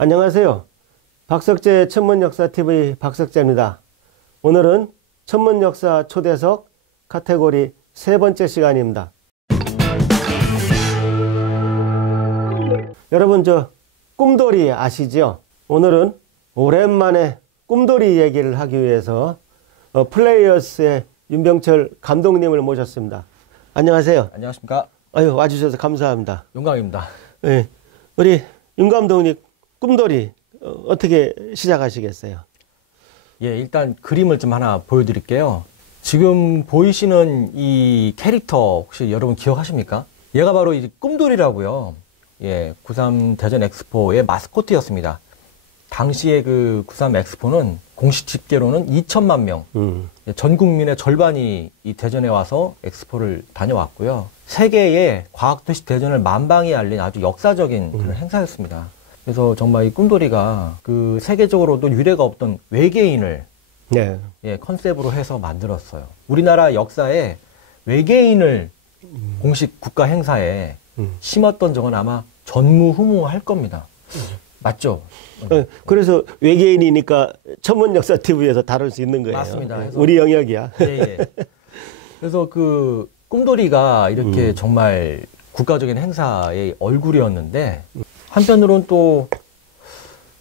안녕하세요. 박석재 천문역사TV 박석재입니다. 오늘은 천문역사 초대석 카테고리 세 번째 시간입니다. 여러분 꿈돌이 아시죠? 오늘은 오랜만에 꿈돌이 얘기를 하기 위해서 플레이어스의 윤병철 감독님을 모셨습니다. 안녕하세요. 안녕하십니까? 와주셔서 감사합니다. 영광입니다. 네, 우리 윤 감독님 꿈돌이 어떻게 시작하시겠어요? 예, 일단 그림을 좀 하나 보여드릴게요. 지금 보이시는 이 캐릭터 혹시 여러분 기억하십니까? 얘가 바로 이 꿈돌이라고요. 예, 93 대전 엑스포의 마스코트였습니다. 당시에 그 93 엑스포는 공식 집계로는 2천만 명, 전 국민의 절반이 이 대전에 와서 엑스포를 다녀왔고요. 세계의 과학도시 대전을 만방에 알린 아주 역사적인 그런 행사였습니다. 그래서 정말 이 꿈돌이가 그 세계적으로도 유례가 없던 외계인을 네. 예, 컨셉으로 해서 만들었어요. 우리나라 역사에 외계인을 공식 국가 행사에 심었던 적은 아마 전무후무할 겁니다. 맞죠? 그래서 외계인이니까 천문역사TV에서 다룰 수 있는 거예요. 맞습니다. 우리 영역이야. 예, 예. 그래서 그 꿈돌이가 이렇게 정말 국가적인 행사의 얼굴이었는데 한편으로는 또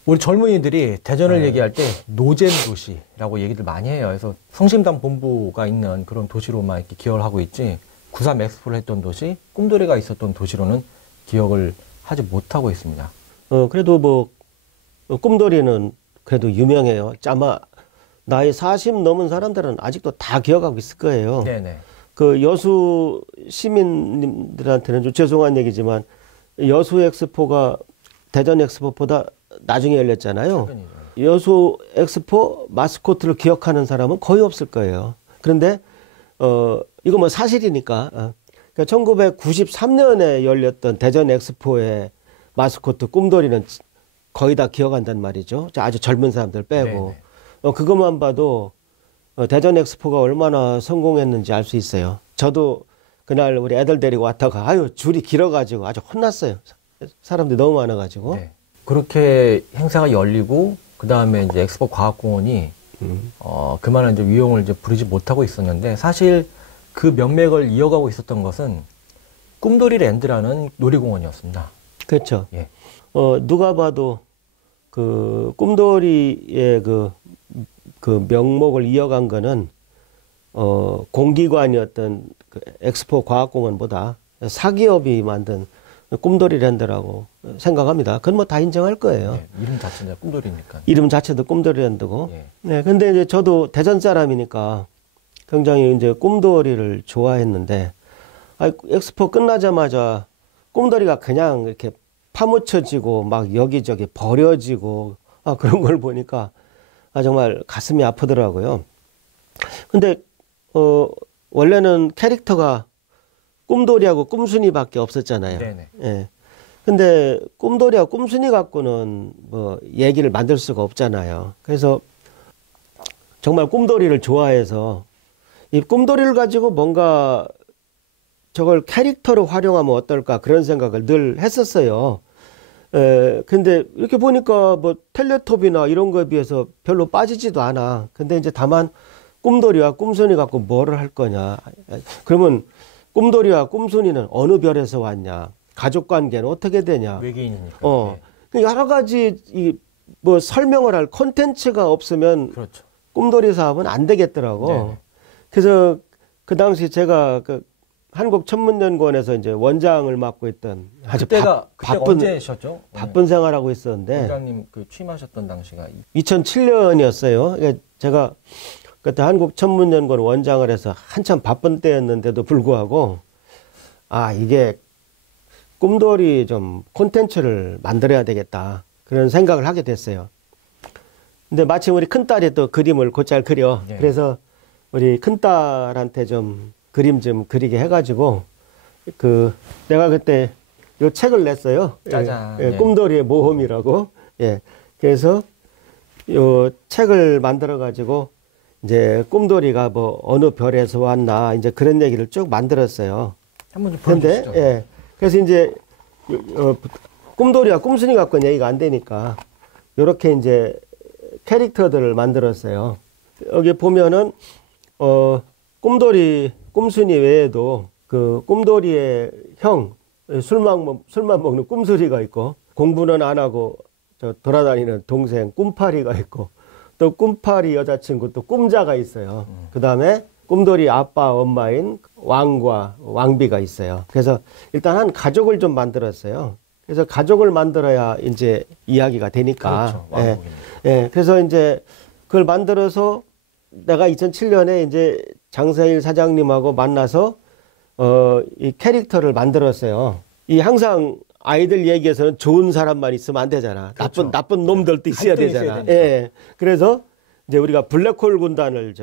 우리 젊은이들이 대전을 얘기할 때 노잼 도시라고 얘기들 많이 해요. 그래서 성심당 본부가 있는 그런 도시로만 이렇게 기억을 하고 있지 93 엑스포를 했던 도시, 꿈돌이가 있었던 도시로는 기억을 하지 못하고 있습니다. 그래도 꿈돌이는 그래도 유명해요. 아마 나이 40 넘은 사람들은 아직도 다 기억하고 있을 거예요. 네네. 그 여수 시민들한테는 좀 죄송한 얘기지만 여수 엑스포가 대전 엑스포보다 나중에 열렸잖아요. 최근이죠. 여수 엑스포 마스코트를 기억하는 사람은 거의 없을 거예요. 그런데 이거 사실이니까. 그러니까 1993년에 열렸던 대전 엑스포의 마스코트 꿈돌이는 거의 다 기억한단 말이죠. 아주 젊은 사람들 빼고. 그것만 봐도 대전 엑스포가 얼마나 성공했는지 알 수 있어요. 저도 그날 우리 애들 데리고 왔다가 줄이 길어가지고 아주 혼났어요. 사람들이 너무 많아가지고. 네. 그렇게 행사가 열리고 그 다음에 이제 엑스포 과학공원이 그만한 이제 위용을 이제 부리지 못하고 있었는데 사실 그 명맥을 이어가고 있었던 것은 꿈돌이 랜드라는 놀이공원이었습니다. 그렇죠. 예. 누가 봐도 그 꿈돌이의 그 명목을 이어간 거는 공기관이었던 그 엑스포 과학공원보다 사기업이 만든 꿈돌이 랜드라고 생각합니다. 그건 다 인정할 거예요. 예, 이름 자체가 꿈돌이니까. 이름 자체도 꿈돌이 랜드고. 예. 네, 근데 이제 저도 대전 사람이니까 굉장히 이제 꿈돌이를 좋아했는데, 엑스포 끝나자마자 꿈돌이가 그냥 이렇게 파묻혀지고 막 여기저기 버려지고 그런 걸 보니까 정말 가슴이 아프더라고요. 근데 원래는 캐릭터가 꿈돌이하고 꿈순이밖에 없었잖아요. 네네. 예. 근데 꿈돌이하고 꿈순이 갖고는 얘기를 만들 수가 없잖아요. 그래서 정말 꿈돌이를 좋아해서 이 꿈돌이를 가지고 뭔가 저걸 캐릭터로 활용하면 어떨까 그런 생각을 늘 했었어요. 근데 이렇게 보니까 텔레토비나 이런 거에 비해서 별로 빠지지도 않아. 근데 이제 다만 꿈돌이와 꿈순이 갖고 뭐를 할 거냐. 그러면 꿈돌이와 꿈순이는 어느 별에서 왔냐. 가족 관계는 어떻게 되냐. 외계인이니까. 예. 여러 가지 설명을 할 콘텐츠가 없으면 그렇죠. 꿈돌이 사업은 안 되겠더라고. 네네. 그래서 그 당시 제가 한국천문연구원에서 이제 원장을 맡고 있던 아주 그때가 바쁜 언제셨죠? 바쁜 생활하고 있었는데 원장님 그 취임하셨던 당시가 2007년이었어요. 제가 그때 한국천문연구원 원장을 해서 한참 바쁜 때였는데도 불구하고 이게 꿈돌이 좀 콘텐츠를 만들어야 되겠다 그런 생각을 하게 됐어요. 근데 마침 우리 큰딸이 또 그림을 곧잘 그려. 네. 그래서 우리 큰딸한테 좀 그림 좀 그리게 해가지고 내가 그때 요 책을 냈어요. 짜잔. 예, 꿈돌이의 모험이라고. 예. 그래서 요 책을 만들어 가지고 이제 꿈돌이가 어느 별에서 왔나 이제 그런 얘기를 쭉 만들었어요. 한번 좀 보여주시죠. 예. 그래서 이제 꿈돌이와 꿈순이 갖고는 얘기가 안 되니까 이렇게 이제 캐릭터들을 만들었어요. 여기 보면은 꿈돌이, 꿈순이 외에도 그 꿈돌이의 형, 술만 먹는 꿈술이가 있고, 공부는 안 하고 저 돌아다니는 동생 꿈파리가 있고, 또 꿈파리 여자친구 또 꿈자가 있어요. 그 다음에 꿈돌이 아빠 엄마인 왕과 왕비가 있어요. 그래서 일단 한 가족을 좀 만들었어요. 그래서 가족을 만들어야 이제 이야기가 되니까. 그렇죠. 예. 그래서 이제 그걸 만들어서 내가 2007년에 이제 장세일 사장님하고 만나서 이 캐릭터를 만들었어요. 이 항상 아이들 얘기에서는 좋은 사람만 있으면 안 되잖아. 그렇죠. 나쁜 놈들도 있어야 갈등이 되잖아. 있어야 되니까. 예. 그래서 이제 우리가 블랙홀 군단을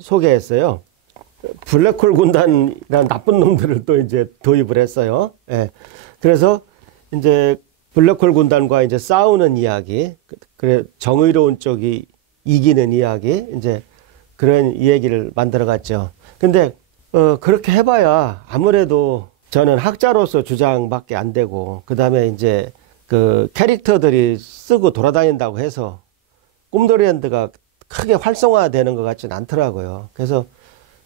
소개했어요. 블랙홀 군단이란 나쁜 놈들을 또 이제 도입을 했어요. 예. 그래서 이제 블랙홀 군단과 이제 싸우는 이야기, 그래 정의로운 쪽이 이기는 이야기, 이제 그런 이야기를 만들어 갔죠. 근데 그렇게 해봐야 아무래도 저는 학자로서 주장밖에 안 되고, 그 다음에 이제 그 캐릭터들이 쓰고 돌아다닌다고 해서 꿈돌이랜드가 크게 활성화되는 것 같지는 않더라고요. 그래서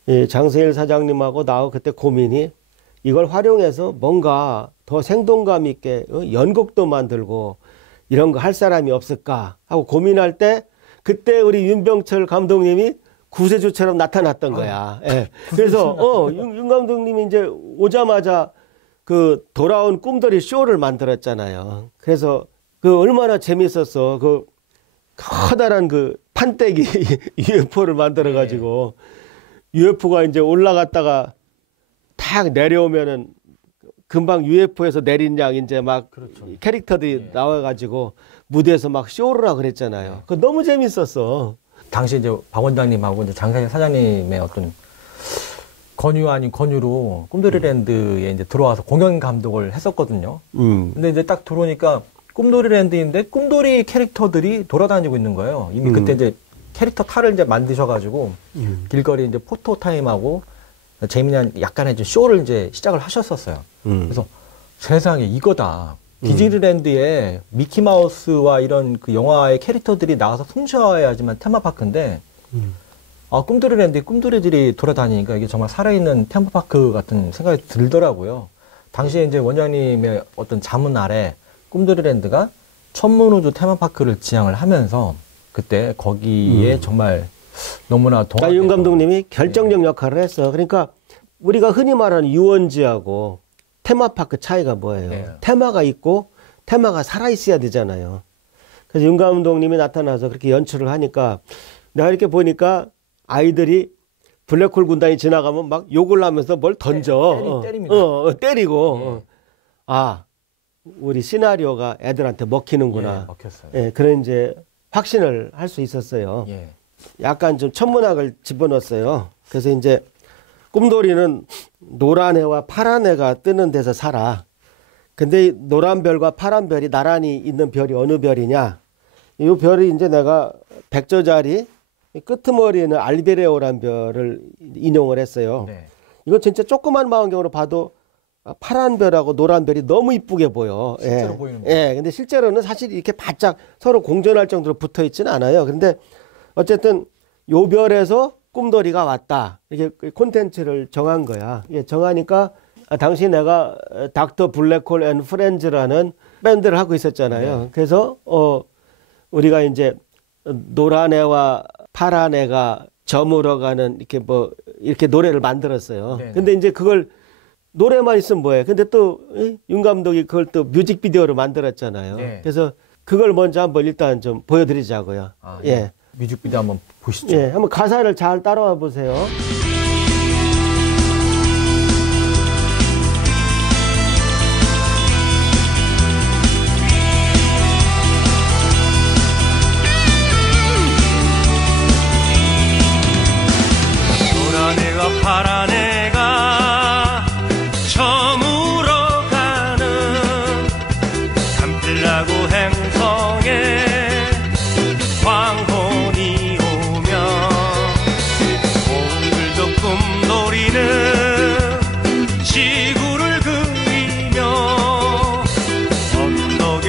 이 장세일 사장님하고 나하고 그때 고민이 이걸 활용해서 뭔가 더 생동감 있게 연극도 만들고 이런 거 할 사람이 없을까 하고 고민할 때 그때 우리 윤병철 감독님이 구세주처럼 나타났던 거야. 예. 그래서 윤 감독님이 이제 오자마자 그 돌아온 꿈돌이 쇼를 만들었잖아요. 그래서 그 얼마나 재밌었어. 그 커다란 그 판때기 UFO를 만들어 가지고 UFO가 이제 올라갔다가 탁 내려오면은 금방 UFO에서 내린 양 이제 막 그렇죠. 캐릭터들이 나와가지고 무대에서 막 쇼를 하고 그랬잖아요. 그거 너무 재밌었어. 당시 이제 박 원장님하고 이제 장사님 사장님의 어떤 권유 아닌 권유로 꿈돌이랜드에 이제 들어와서 공연 감독을 했었거든요. 근데 이제 딱 들어오니까 꿈돌이랜드인데 꿈돌이 캐릭터들이 돌아다니고 있는 거예요. 이미 그때 이제 캐릭터 탈을 이제 만드셔가지고 길거리 이제 포토 타임하고 재미난 약간의 좀 쇼를 이제 시작을 하셨었어요. 그래서 세상에 이거다. 디즈니랜드에 미키마우스와 이런 그 영화의 캐릭터들이 나와서 숨쉬어야지만 테마파크인데, 꿈돌이랜드에 꿈돌이들이 돌아다니니까 이게 정말 살아있는 테마파크 같은 생각이 들더라고요. 당시에 이제 원장님의 어떤 자문 아래 꿈돌이랜드가 천문우주 테마파크를 지향을 하면서 그때 거기에 정말 너무나 동안 윤 감독님이 결정적 역할을 했어. 그러니까 우리가 흔히 말하는 유원지하고 테마파크 차이가 뭐예요? 네. 테마가 있고 테마가 살아있어야 되잖아요. 그래서 윤 감독님이 나타나서 그렇게 연출을 하니까 내가 이렇게 보니까 아이들이 블랙홀 군단이 지나가면 막 욕을 하면서 뭘 던져. 때립니다. 때리고. 우리 시나리오가 애들한테 먹히는구나. 예, 먹혔어요. 예, 그런 이제 확신을 할 수 있었어요. 예. 약간 좀 천문학을 집어넣었어요. 그래서 이제 꿈돌이는 노란 해와 파란 해가 뜨는 데서 살아. 근데 이 노란 별과 파란 별이 나란히 있는 별이 어느 별이냐? 이 별이 이제 내가 백저자리 끄트머리에는 알베레오란 별을 인용을 했어요. 네. 이거 진짜 조그만 망원경으로 봐도 파란 별하고 노란 별이 너무 이쁘게 보여. 실제로 보이는 거예요. 예. 근데 실제로는 사실 이렇게 바짝 서로 공존할 정도로 붙어 있지는 않아요. 근데 어쨌든 요 별에서 꿈돌이가 왔다. 이렇게 콘텐츠를 정한 거야. 예, 정하니까 당시 내가 닥터 블랙홀 앤 프렌즈라는 밴드를 하고 있었잖아요. 네. 그래서 우리가 이제 노란 애와 파란 애가 저물어가는 이렇게 노래를 만들었어요. 네. 근데 이제 그걸 노래만 있으면 뭐해. 근데 또 윤 감독이 그걸 또 뮤직비디오로 만들었잖아요. 네. 그래서 그걸 먼저 한번 일단 좀 보여드리자고요. 예. 뮤직비디오 한번 보시죠. 예, 한번 가사를 잘 따라와 보세요. 노란 애가 파란 애가 저물어가는 감필라고 행성에 황혼이 오면 오늘도 꿈돌이는 지구를 그리며 언덕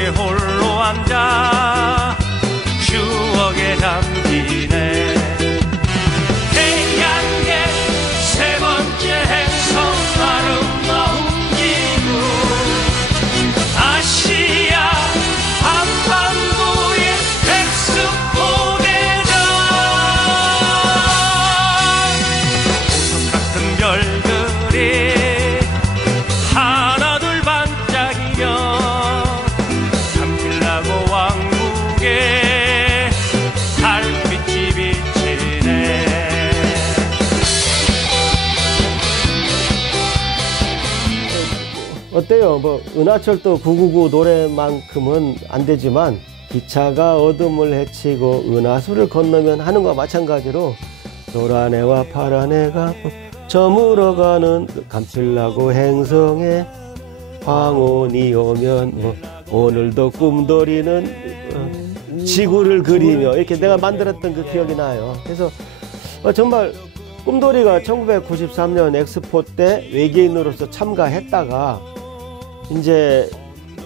왕자 추억에 담기네. 태양의 세 번째 행성 아름다운 지구, 아시아 한반도의 엑스포대전. 보석 같은 별들이 하나둘 반짝이며 감칠라고 왕국에 달빛이 비치네. 어때요? 뭐 은하철도 999 노래만큼은 안 되지만 기차가 어둠을 헤치고 은하수를 건너면 하는 것과 마찬가지로 노란 해와 파란 해가 저물어가는 그 감칠라고 행성에 황혼이 오면 뭐 오늘도 꿈돌이는 지구를 그리며 이렇게 내가 만들었던 그 기억이 나요. 그래서 정말 꿈돌이가 1993년 엑스포 때 외계인으로서 참가했다가 이제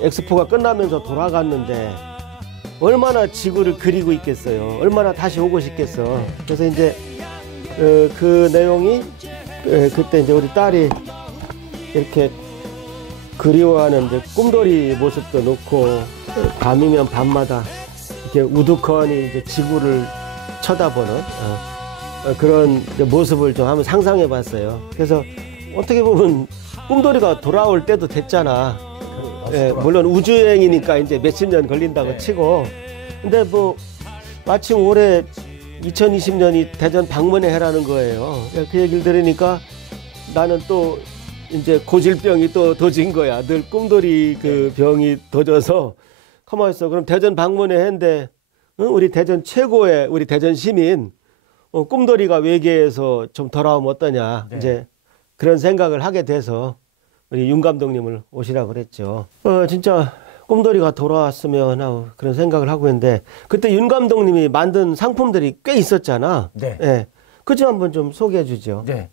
엑스포가 끝나면서 돌아갔는데 얼마나 지구를 그리고 있겠어요. 얼마나 다시 오고 싶겠어. 그래서 이제 그 내용이 그때 이제 우리 딸이 이렇게 그리워하는 이제 꿈돌이 모습도 놓고 밤이면 밤마다 이렇게 우두커니 이제 지구를 쳐다보는 그런 모습을 좀 한번 상상해 봤어요. 그래서 어떻게 보면 꿈돌이가 돌아올 때도 됐잖아. 예, 물론 우주여행이니까 이제 몇십 년 걸린다고 네. 치고. 근데 뭐 마침 올해 2020년이 대전 방문의 해라는 거예요. 그 얘기를 들으니까 나는 또 이제 고질병이 또 도진 거야. 늘 꿈돌이 그 병이 도져서 가만히 있어. 그럼 대전 방문의 해인데 우리 대전 최고의 우리 대전 시민 꿈돌이가 외계에서 좀 돌아오면 어떠냐. 네. 이제 그런 생각을 하게 돼서 우리 윤 감독님을 오시라고 그랬죠. 진짜 꿈돌이가 돌아왔으면 하고 그런 생각을 하고 있는데 그때 윤 감독님이 만든 상품들이 꽤 있었잖아. 네. 예. 그 좀 한번 좀 소개해 주죠. 네.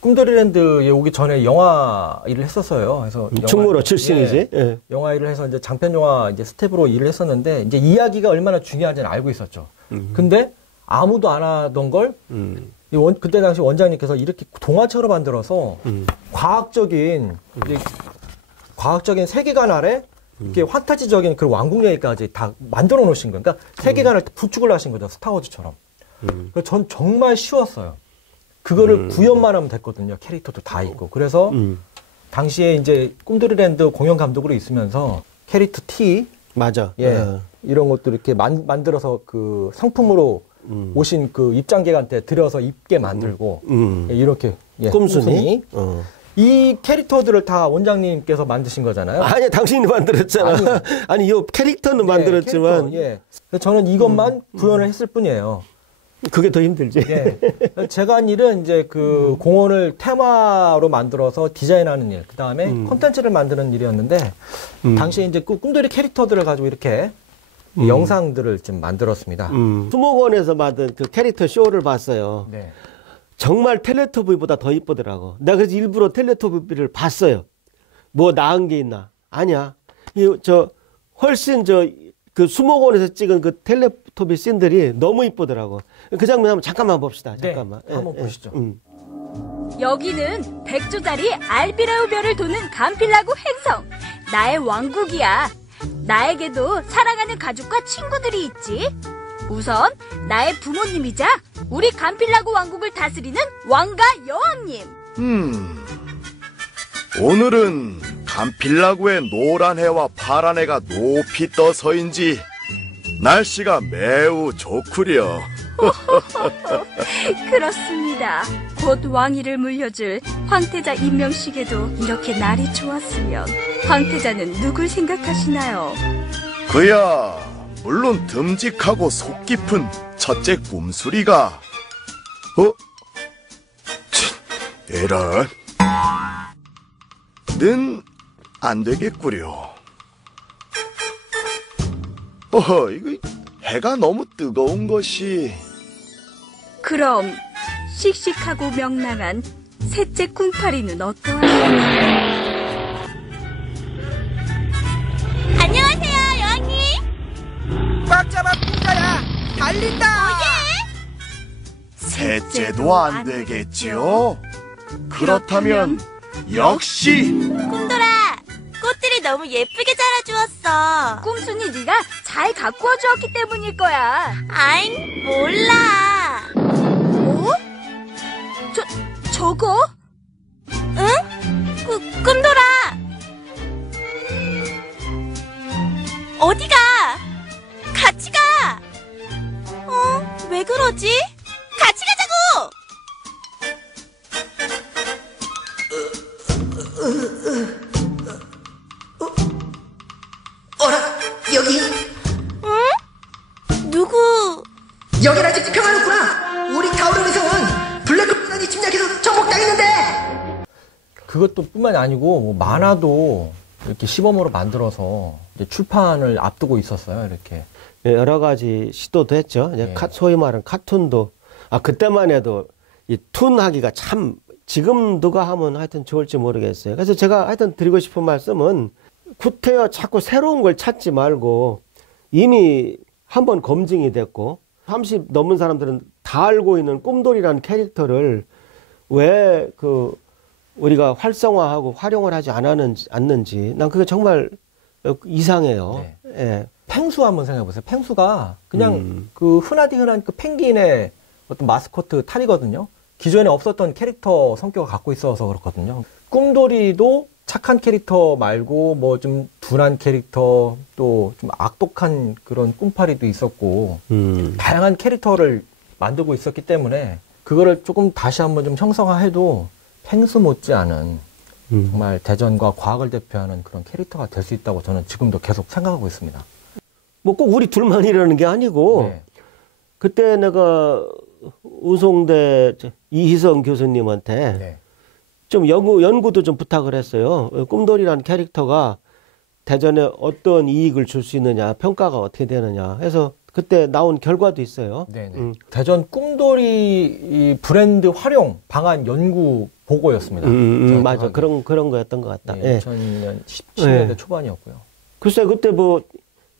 꿈돌이랜드에 오기 전에 영화 일을 했었어요. 그래서 충무로 출신이지. 예, 예. 영화 일을 해서 이제 장편 영화 이제 스텝으로 일을 했었는데 이제 이야기가 얼마나 중요한지는 알고 있었죠. 근데 아무도 안 하던 걸 그때 당시 원장님께서 이렇게 동화처럼 만들어서 과학적인 세계관 아래 이렇게 환타지적인 그 왕국 얘기까지 다 만들어 놓으신 거예요. 그러니까 세계관을 구축을 하신 거죠. 스타워즈처럼. 그래서 전 정말 쉬웠어요. 그거를 구현만 하면 됐거든요. 캐릭터도 다 있고. 그래서 당시에 이제 꿈돌이랜드 공연 감독으로 있으면서 캐릭터 T 맞아. 이런 것도 이렇게 만들어서 그 상품으로 오신 그 입장객한테 들여서 입게 만들고 이렇게 꿈순이. 이 캐릭터들을 다 원장님께서 만드신 거잖아요. 아니 당신이 만들었잖아. 아니 이 캐릭터는 만들었지만 캐릭터, 그래서 저는 이것만 구현을 했을 뿐이에요. 그게 더 힘들지. 제가 한 일은 이제 그 공원을 테마로 만들어서 디자인하는 일, 그 다음에 콘텐츠를 만드는 일이었는데, 당시에 이제 그 꿈돌이 캐릭터들을 가지고 이렇게 영상들을 좀 만들었습니다. 수목원에서 만든 그 캐릭터 쇼를 봤어요. 네. 정말 텔레토비보다 더 이쁘더라고. 내가 그래서 일부러 텔레토비를 봤어요. 뭐 나은 게 있나? 아니야. 훨씬 그 수목원에서 찍은 그 텔레토비 씬들이 너무 이쁘더라고. 그 장면 한번 잠깐만 봅시다. 잠깐만. 네, 한번 보시죠. 여기는 100조짜리 알비레오 별을 도는 감필라고 행성. 나의 왕국이야. 나에게도 사랑하는 가족과 친구들이 있지. 우선 나의 부모님이자 우리 감필라고 왕국을 다스리는 왕과 여왕님. 오늘은 감필라구의 노란 해와 파란 해가 높이 떠서인지 날씨가 매우 좋구려. 그렇습니다. 곧 왕위를 물려줄 황태자 임명식에도 이렇게 날이 좋았으면 황태자는 누굴 생각하시나요? 그야 물론 듬직하고 속 깊은 첫째 꿈수리가. 에란 는 안 되겠구려. 이거 해가 너무 뜨거운 것이. 그럼 씩씩하고 명랑한 셋째 쿵파리는 어떠하신가요? 안녕하세요, 여왕님. 어째도 안 되겠지요? 그렇다면 역시 꿈돌아, 꽃들이 너무 예쁘게 자라주었어. 꼼순이 네가 잘 가꾸어 주었기 때문일 거야. 아잉, 몰라. 어? 저거? 응? 꿈돌아. 어디가? 같이 가. 왜 그러지? 같이 가자고. 어라, 여기. 응? 누구? 여긴 아직 평화롭구나. 우리 타오르에서는 블랙홀 군단이 침략해서 정복당했는데. 그것도 뿐만이 아니고 뭐 만화도 이렇게 시범으로 만들어서 이제 출판을 앞두고 있었어요. 이렇게. 예, 여러 가지 시도도 했죠. 이제 예. 소위 말하는 카툰도 그때만 해도 이 툰 하기가 참 지금 누가 하면 하여튼 좋을지 모르겠어요. 그래서 제가 하여튼 드리고 싶은 말씀은 구태여 자꾸 새로운 걸 찾지 말고 이미 한번 검증이 됐고 30 넘은 사람들은 다 알고 있는 꿈돌이라는 캐릭터를 왜 우리가 활성화하고 활용을 하지 않는지 난 그게 정말 이상해요. 네. 예. 펭수 한번 생각해 보세요. 펭수가 그냥 그 흔한 그 펭귄의 어떤 마스코트 탈이거든요. 기존에 없었던 캐릭터 성격을 갖고 있어서 그렇거든요. 꿈돌이도 착한 캐릭터 말고 뭐 좀 둔한 캐릭터 또 좀 악독한 그런 꿈파리도 있었고 다양한 캐릭터를 만들고 있었기 때문에 그거를 조금 다시 한번 좀 형성화해도 펭수 못지않은 정말 대전과 과학을 대표하는 그런 캐릭터가 될 수 있다고 저는 지금도 계속 생각하고 있습니다. 뭐 꼭 우리 둘만이라는 게 아니고 네. 그때 내가 우송대 이희성 교수님한테 네. 좀 연구도 좀 부탁을 했어요. 꿈돌이라는 캐릭터가 대전에 어떤 이익을 줄 수 있느냐, 평가가 어떻게 되느냐 해서 그때 나온 결과도 있어요. 네네. 대전 꿈돌이 이 브랜드 활용 방안 연구 보고였습니다. 맞아. 그런 거였던 것 같다. 네, 예. 2000년 17년대 초반이었고요. 글쎄 그때 뭐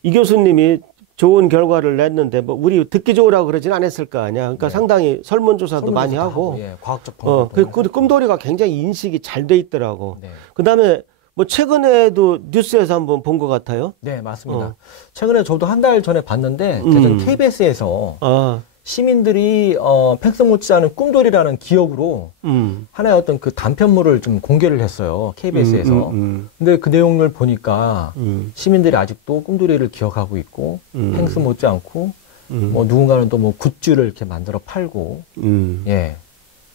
이 교수님이 좋은 결과를 냈는데 뭐 우리 듣기 좋으라고 그러진 않았을 거 아니야. 그러니까 네. 상당히 설문조사도 많이 하고, 예, 과학적 방법. 그 꿈돌이가 굉장히 인식이 잘 돼 있더라고. 네. 그다음에 뭐 최근에도 뉴스에서 한번 본 것 같아요. 네, 맞습니다. 최근에 저도 한 달 전에 봤는데 대전 KBS에서 시민들이 펭수 못지않은 꿈돌이라는 기억으로 하나의 어떤 그 단편물을 좀 공개를 했어요. KBS에서. 근데 그 내용을 보니까 시민들이 아직도 꿈돌이를 기억하고 있고 펭수 못지않고 뭐 누군가는 또 뭐 굿즈를 이렇게 만들어 팔고 예.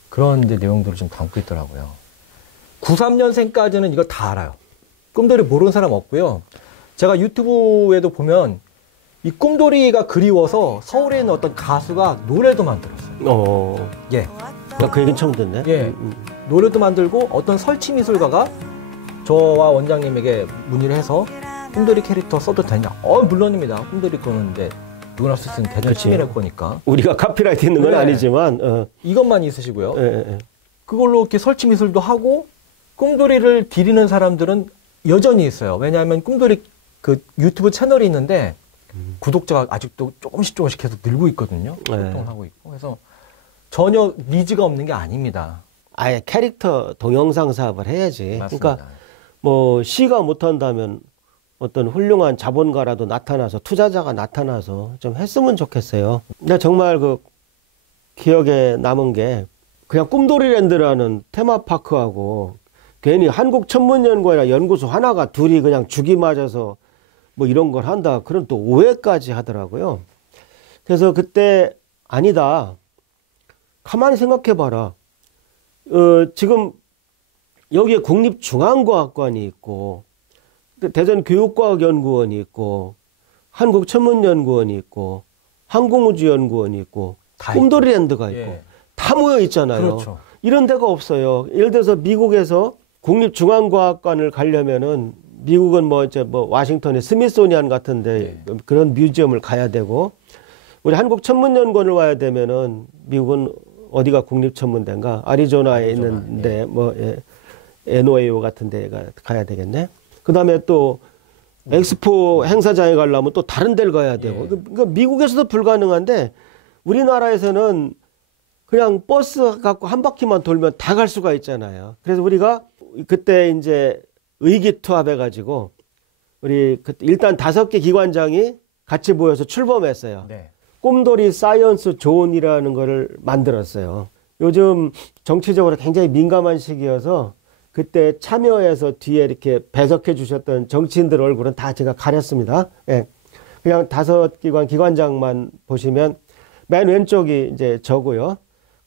그런 이제 내용들을 좀 담고 있더라고요. 93년생까지는 이거 다 알아요. 꿈돌이 모르는 사람 없고요. 제가 유튜브에도 보면 이 꿈돌이가 그리워서 서울에 있는 어떤 가수가 노래도 만들었어요. 예. 그 얘기는 처음 듣네. 예. 노래도 만들고 어떤 설치 미술가가 저와 원장님에게 문의를 해서 꿈돌이 캐릭터 써도 되냐? 물론입니다. 꿈돌이 거는데 누구나 쓸 수 있는 대전 시민의 거니까. 우리가 카피라이트 있는 건 네. 아니지만 이것만 있으시고요. 예. 그걸로 이렇게 설치 미술도 하고 꿈돌이를 기리는 사람들은 여전히 있어요. 왜냐하면 꿈돌이 그 유튜브 채널이 있는데 구독자가 아직도 조금씩 계속 늘고 있거든요. 활동을 하고 있고. 그래서 전혀 니즈가 없는 게 아닙니다. 아예 캐릭터 동영상 사업을 해야지. 맞습니다. 그러니까 뭐 시가 못한다면 어떤 훌륭한 자본가라도 나타나서 투자자가 나타나서 좀 했으면 좋겠어요. 근데 정말 그 기억에 남은 게 그냥 꿈돌이랜드라는 테마파크하고 괜히 한국천문연구원이나 연구소 하나가 둘이 그냥 죽이 맞아서 뭐 이런 걸 한다. 그런 또 오해까지 하더라고요. 그래서 그때 아니다. 가만히 생각해 봐라. 지금 여기에 국립중앙과학관이 있고 대전교육과학연구원이 있고 한국천문연구원이 있고 항공우주연구원이 있고 꿈돌이랜드가 있고 예. 다 모여 있잖아요. 그렇죠. 이런 데가 없어요. 예를 들어서 미국에서 국립중앙과학관을 가려면은 미국은 뭐 와싱턴의 스미소니안 같은데 그런 뮤지엄을 가야 되고 우리 한국천문연구원을 와야 되면은 미국은 어디가 국립천문대인가 아리조나에 있는데 NOAO 같은 데가 가야 되겠네. 그다음에 또 엑스포 행사장에 가려면 또 다른 데를 가야 되고. 그러니까 미국에서도 불가능한데 우리나라에서는 그냥 버스 갖고 한 바퀴만 돌면 다 갈 수가 있잖아요. 그래서 우리가 그때 이제 의기투합해가지고 우리 일단 5개 기관장이 같이 모여서 출범했어요. 네. 꿈돌이 사이언스 존이라는 거를 만들었어요. 요즘 정치적으로 굉장히 민감한 시기여서 그때 참여해서 뒤에 이렇게 배석해 주셨던 정치인들 얼굴은 다 제가 가렸습니다. 예. 그냥 5기관 기관장만 보시면 맨 왼쪽이 이제 저고요.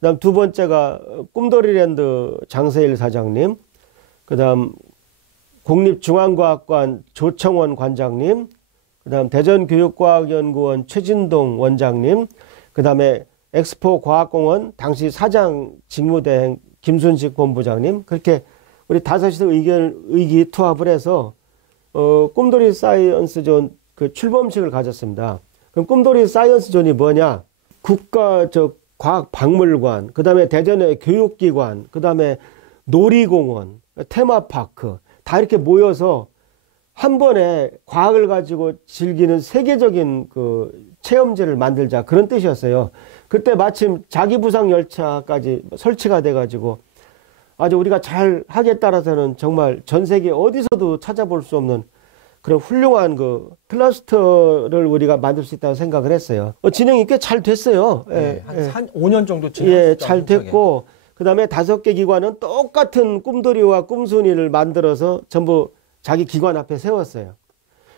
그다음 두 번째가 꿈돌이랜드 장세일 사장님, 그다음 국립중앙과학관 조청원 관장님, 그다음 대전교육과학연구원 최진동 원장님, 그다음에 엑스포과학공원 당시 사장 직무대행 김순식 본부장님, 그렇게 우리 5이서 의기투합을 해서 꿈돌이 사이언스 존 그 출범식을 가졌습니다. 그럼 꿈돌이 사이언스 존이 뭐냐? 국가 과학박물관, 그다음에 대전의 교육기관, 그다음에 놀이공원, 테마파크 다 이렇게 모여서 한 번에 과학을 가지고 즐기는 세계적인 그 체험지를 만들자, 그런 뜻이었어요. 그때 마침 자기부상 열차까지 설치가 돼가지고 아주 우리가 잘 하기에 따라서는 정말 전 세계 어디서도 찾아볼 수 없는 그런 훌륭한 그 클러스터를 우리가 만들 수 있다고 생각을 했어요. 진행이 꽤 잘 됐어요. 네, 예, 한 5년 정도 예, 잘 됐고, 그 다음에 5개 기관은 똑같은 꿈돌이와 꿈순이를 만들어서 전부 자기 기관 앞에 세웠어요.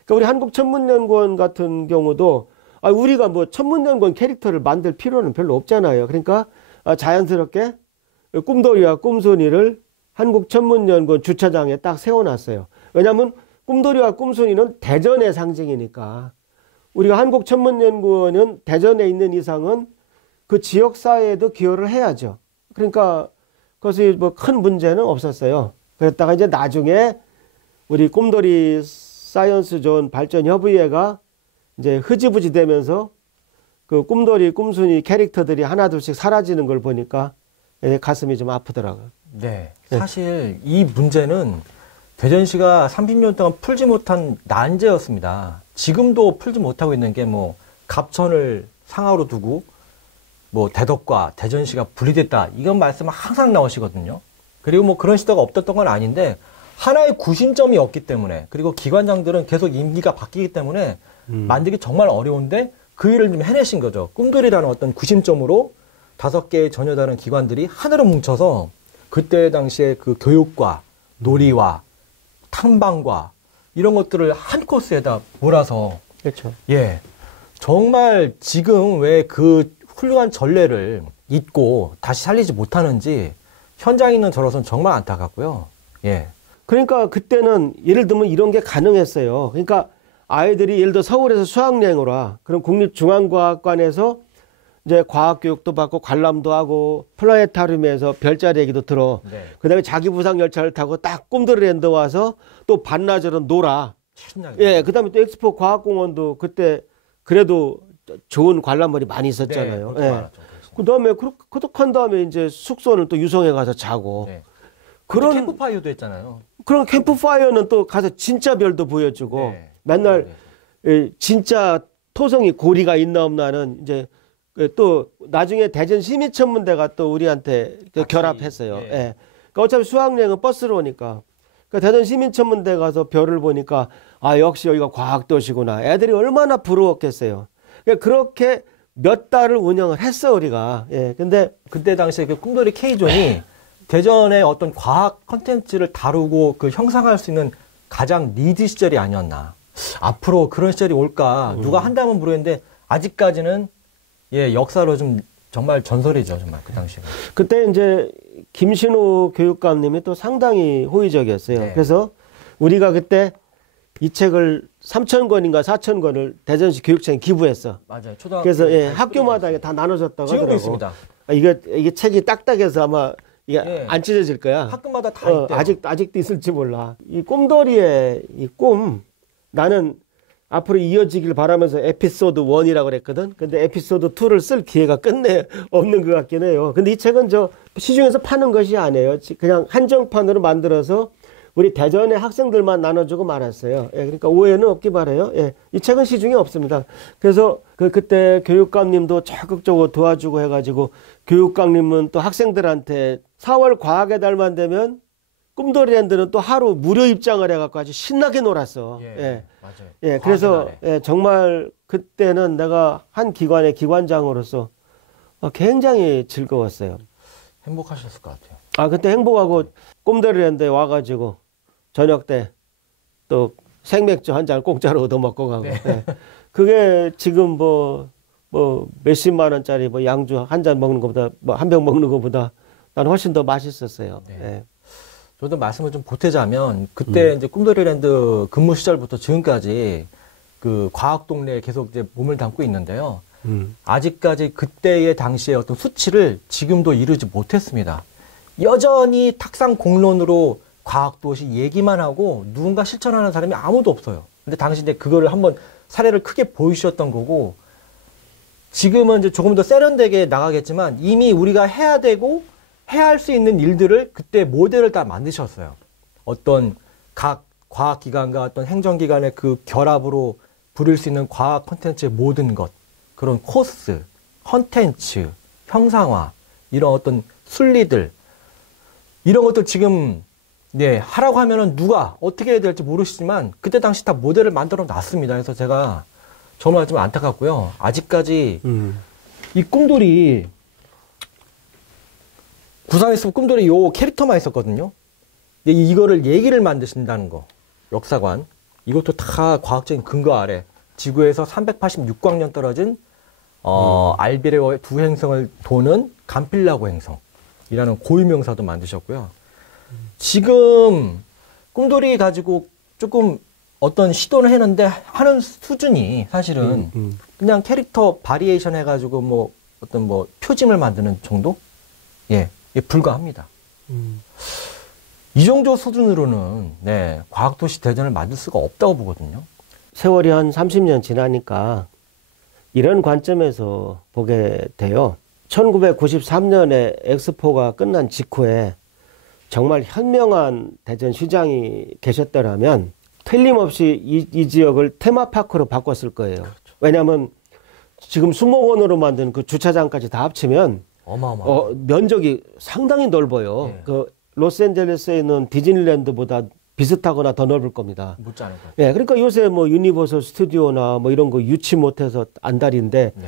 그러니까 우리 한국천문연구원 같은 경우도 우리가 뭐 천문연구원 캐릭터를 만들 필요는 별로 없잖아요. 그러니까 자연스럽게 꿈돌이와 꿈순이를 한국천문연구원 주차장에 딱 세워놨어요. 왜냐하면 꿈돌이와 꿈순이는 대전의 상징이니까 우리가 한국천문연구원은 대전에 있는 이상은 그 지역사회에도 기여를 해야죠. 그러니까 그것이 뭐 큰 문제는 없었어요. 그랬다가 이제 나중에 우리 꿈돌이 사이언스 존 발전협의회가 이제 흐지부지 되면서 그 꿈돌이 꿈순이 캐릭터들이 하나둘씩 사라지는 걸 보니까 가슴이 좀 아프더라고요. 네. 사실 이 문제는 대전시가 30년 동안 풀지 못한 난제였습니다. 지금도 풀지 못하고 있는 게 뭐 갑천을 상하로 두고 뭐 대덕과 대전시가 분리됐다, 이건 말씀 항상 나오시거든요. 그리고 뭐 그런 시도가 없었던 건 아닌데 하나의 구심점이 없기 때문에, 그리고 기관장들은 계속 임기가 바뀌기 때문에 만들기 정말 어려운데 그 일을 좀 해내신 거죠. 꿈돌이라는 어떤 구심점으로 5개의 전혀 다른 기관들이 하나로 뭉쳐서 그때 당시에 그 교육과 놀이와 탐방과 이런 것들을 한 코스에다 몰아서, 그렇죠. 예, 정말 지금 왜 그 훌륭한 전례를 잊고 다시 살리지 못하는지 현장에 있는 저로서는 정말 안타깝고요. 예. 그러니까 그때는 예를 들면 이런 게 가능했어요. 그러니까 아이들이 예를 들어 서울에서 수학여행을 와. 그럼 국립중앙과학관에서 이제 과학교육도 받고 관람도 하고 플라네타리움에서 별자리 얘기도 들어. 네. 그다음에 자기 부상 열차를 타고 딱 꿈돌이랜드 와서 또 반나절은 놀아. 신나게. 예, 그다음에 또 엑스포 과학공원도 그때 그래도 좋은 관람물이 많이 있었잖아요. 네, 예. 많았죠. 그다음에 그렇게 다음에 이제 숙소는 또 유성에 가서 자고. 네. 그런 캠프파이어도 했잖아요. 그런 캠프파이어는 또 가서 진짜 별도 보여주고 네. 맨날 진짜 토성이 고리가 있나 없나는 이제 또 나중에 대전 시민천문대가 또 우리한테 결합했어요. 예. 예. 그러니까 어차피 수학여행은 버스로 오니까. 그러니까 대전 시민천문대 가서 별을 보니까 역시 여기가 과학도시구나. 애들이 얼마나 부러웠겠어요. 그러니까 그렇게 몇 달을 운영을 했어 우리가. 예. 근데 그때 당시에 그 꿈돌이 K존이 대전의 어떤 과학 컨텐츠를 다루고 그 형성할 수 있는 가장 리드 시절이 아니었나. 앞으로 그런 시절이 올까 누가 한다면 모르겠는데 아직까지는 예, 역사로 좀 정말 전설이죠, 정말 그 당시에. 그때 이제 김신우 교육감님이 또 상당히 호의적이었어요. 네. 그래서 우리가 그때 이 책을 3,000권인가 4,000권을 대전시 교육청에 기부했어. 맞아요. 초등학교. 그래서 예, 학교마다 이게 다 나눠졌다고 지금도 하더라고. 있습니다. 이게 책이 딱딱해서 아마 이게 예. 안 찢어질 거야. 학교마다 다 있대요. 아직도 있을지 몰라. 이 꿈돌이의 이 꿈, 나는 앞으로 이어지길 바라면서 에피소드 1이라고 그랬거든. 근데 에피소드 2를 쓸 기회가 끝내 없는 것 같긴 해요. 근데 이 책은 시중에서 파는 것이 아니에요. 그냥 한정판으로 만들어서 우리 대전의 학생들만 나눠주고 말았어요. 예, 그러니까 오해는 없기 바라요. 예, 이 책은 시중에 없습니다. 그래서 그때 교육감님도 적극적으로 도와주고 해가지고 교육감님은 또 학생들한테 4월 과학의 달만 되면 꿈돌이랜드는 또 하루 무료 입장을 해갖고 아주 신나게 놀았어. 예, 맞아요. 예, 그래서 예, 정말 그때는 내가 한 기관의 기관장으로서 굉장히 즐거웠어요. 행복하셨을 것 같아요. 아, 그때 행복하고 꿈돌이랜드에 와가지고 저녁 때 또 생맥주 한 잔 공짜로 얻어먹고 가고. 네. 예. 그게 지금 뭐 몇십만 원짜리 뭐 양주 한 잔 먹는 것보다 뭐 한 병 먹는 것보다 난 훨씬 더 맛있었어요. 네. 예. 저도 말씀을 좀 보태자면 그때 이제 꿈돌이랜드 근무 시절부터 지금까지 그 과학 동네에 계속 이제 몸을 담고 있는데요. 아직까지 그때의 당시의 어떤 수치를 지금도 이루지 못했습니다. 여전히 탁상 공론으로 과학도시 얘기만 하고 누군가 실천하는 사람이 아무도 없어요. 근데 당시 이제 그거를 한번 사례를 크게 보여주셨던 거고, 지금은 이제 조금 더 세련되게 나가겠지만 이미 우리가 해야 되고 해야 할 수 있는 일들을 그때 모델을 다 만드셨어요. 어떤 각 과학기관과 어떤 행정기관의 그 결합으로 부릴 수 있는 과학 콘텐츠의 모든 것, 그런 코스, 컨텐츠, 형상화, 이런 어떤 순리들, 이런 것들 지금 네, 하라고 하면은 누가 어떻게 해야 될지 모르시지만 그때 당시 다 모델을 만들어 놨습니다. 그래서 제가 정말 좀 안타깝고요. 아직까지 이 꿈돌이, 부산에 있으면 꿈돌이 요 캐릭터만 있었거든요. 근데 이거를 얘기를 만드신다는 거, 역사관, 이것도 다 과학적인 근거 아래 지구에서 386광년 떨어진 알비레오의 두 행성을 도는 감필라고 행성이라는 고유명사도 만드셨고요. 지금 꿈돌이 가지고 조금 어떤 시도를 했는데 하는 수준이 사실은 그냥 캐릭터 바리에이션 해가지고 뭐 어떤 뭐 표짐을 만드는 정도? 예, 불과합니다. 이 정도 수준으로는 네, 과학도시 대전을 만들 수가 없다고 보거든요. 세월이 한 30년 지나니까 이런 관점에서 보게 돼요. 1993년에 엑스포가 끝난 직후에 정말 현명한 대전시장이 계셨더라면 틀림없이 이 지역을 테마파크로 바꿨을 거예요. 그렇죠. 왜냐하면 지금 수목원으로 만든 그 주차장까지 다 합치면 면적이 상당히 넓어요. 네. 그 로스앤젤레스에 있는 디즈니랜드보다 비슷하거나 더 넓을 겁니다. 묻지 않을 거예요. 네, 그러니까 요새 뭐 유니버설 스튜디오나 뭐 이런 거 유치 못해서 안달인데 네.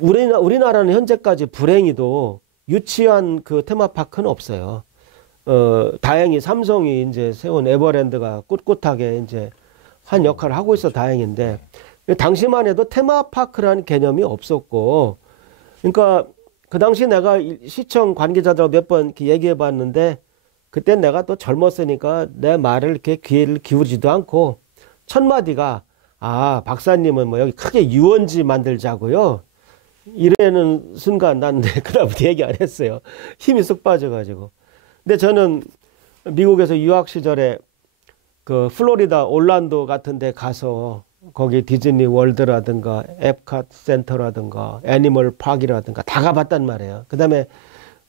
우리나라는 현재까지 불행히도 유치한 그 테마파크는 없어요. 다행히 삼성이 이제 세운 에버랜드가 꿋꿋하게 이제 한 역할을 하고 있어 다행인데, 당시만 해도 테마파크라는 개념이 없었고, 그러니까 그 당시 내가 시청 관계자들하고 몇 번 얘기해 봤는데, 그때 내가 또 젊었으니까 내 말을 이렇게 귀를 기울이지도 않고, 첫 마디가, 아, 박사님은 뭐 여기 크게 유원지 만들자고요. 이래는 순간 난 그다음부터 얘기 안 했어요. 힘이 쏙 빠져가지고. 근데 저는 미국에서 유학 시절에 그 플로리다 올란도 같은 데 가서 거기 디즈니 월드라든가 앱캇 센터라든가 애니멀 파크라든가 다 가봤단 말이에요. 그 다음에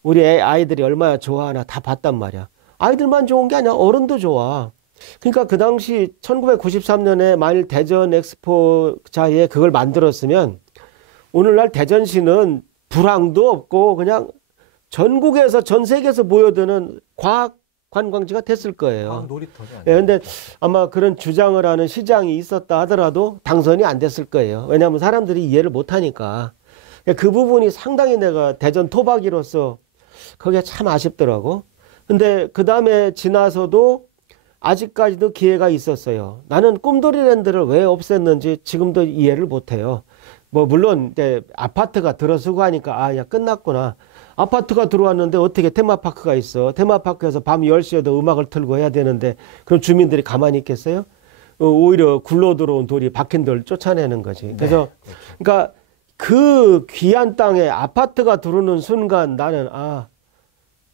우리 아이들이 얼마나 좋아하나 다 봤단 말이야. 아이들만 좋은 게 아니야. 어른도 좋아. 그러니까 그 당시 1993년에 만일 대전 엑스포 자리에 그걸 만들었으면 오늘날 대전시는 불황도 없고 그냥 전국에서 전 세계에서 모여드는 과학 관광지가 됐을 거예요. 놀이터죠. 예, 근데 아마 그런 주장을 하는 시장이 있었다 하더라도 당선이 안 됐을 거예요. 왜냐하면 사람들이 이해를 못 하니까. 그 부분이 상당히 내가 대전 토박이로서 그게 참 아쉽더라고. 근데 그 다음에 지나서도 아직까지도 기회가 있었어요. 나는 꿈돌이랜드를 왜 없앴는지 지금도 이해를 못 해요. 뭐 물론 이제 아파트가 들어서고 하니까 아, 야 끝났구나. 아파트가 들어왔는데 어떻게 테마파크가 있어. 테마파크에서 밤 10시에도 음악을 틀고 해야 되는데 그럼 주민들이 가만히 있겠어요? 오히려 굴러 들어온 돌이 박힌 돌 쫓아내는 거지. 그래서 네, 그러니까 그 귀한 땅에 아파트가 들어오는 순간 나는 아,